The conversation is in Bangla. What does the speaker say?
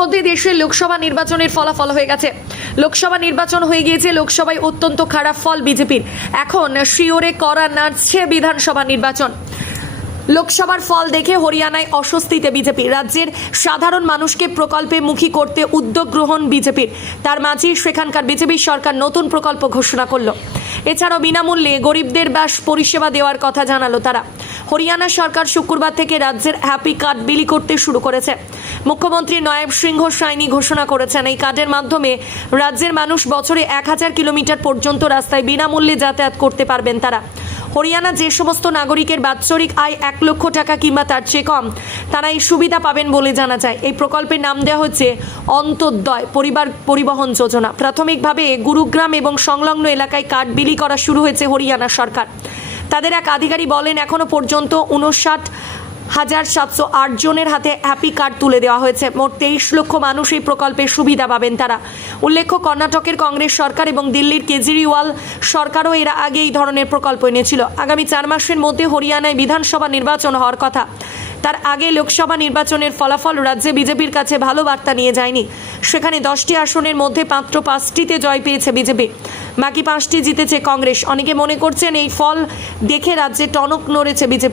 ইতিমধ্যে দেশের লোকসভা নির্বাচনের ফলাফল হয়ে গেছে। লোকসভা নির্বাচন হয়ে গিয়েছে, লোকসভায় অত্যন্ত খারাপ ফল বিজেপির। এখন শিওরে করা নাচছে বিধানসভা নির্বাচন। লোকসভার ফল দেখে হরিয়ানায় অস্বস্তিতে বিজেপি। রাজ্যের সাধারণ মানুষকে প্রকল্পে মুখী করতে উদ্যোগ গ্রহণ বিজেপির। তার মাঝেই সেখানকার বিজেপি সরকার নতুন প্রকল্প ঘোষণা করল। এছাড়াও বিনামূল্যে গরিবদের বাস পরিষেবা দেওয়ার কথা জানালো তারা। হরিয়ানা সরকার শুক্রবার থেকে রাজ্যের হ্যাপি কার্ড বিলি করতে শুরু করেছে। মুখ্যমন্ত্রী নয়েব সিংহ সাইনি ঘোষণা করেছেন, এই কার্ডের মাধ্যমে রাজ্যের মানুষ বছরে এক হাজার কিলোমিটার পর্যন্ত রাস্তায় বিনামূল্যে যাতায়াত করতে পারবেন তারা। হরিয়ানা যে সমস্ত নাগরিকের বাৎসরিক আয় এক লক্ষ টাকা কিংবা তার চেয়ে কম, তারা এই সুবিধা পাবেন বলে জানা যায়। এই প্রকল্পের নাম দেওয়া হচ্ছে অন্তোদ্যয় পরিবার পরিবহন যোজনা। প্রাথমিকভাবে গুরুগ্রাম এবং সংলগ্ন এলাকায় কার্ড বিলি করা শুরু হয়েছে হরিয়ানা সরকার। তাদের এক আধিকারী বলেন, এখনও পর্যন্ত উনষাট হাজার সাতশো আট জনের হাতে হ্যাপি কার্ড তুলে দেওয়া হয়েছে। মোট তেইশ লক্ষ মানুষ এই প্রকল্পের সুবিধা পাবেন তারা। উল্লেখ্য, কর্ণাটকের কংগ্রেস সরকার এবং দিল্লির কেজরিওয়াল সরকারও এর আগে এই ধরনের প্রকল্প এনেছিল। আগামী চার মাসের মধ্যে হরিয়ানায় বিধানসভা নির্বাচন হওয়ার কথা। তার আগে লোকসভা নির্বাচনের ফলাফল রাজ্যে বিজেপির কাছে ভালো বার্তা নিয়ে যায়নি। সেখানে দশটি আসনের মধ্যে মাত্র পাঁচটিতে জয় পেয়েছে বিজেপি। বাকি পাঁচটি জিতেছে কংগ্রেস। অনেকে মনে করছেন এই ফল দেখে রাজ্যে টনক নড়েছে বিজেপি।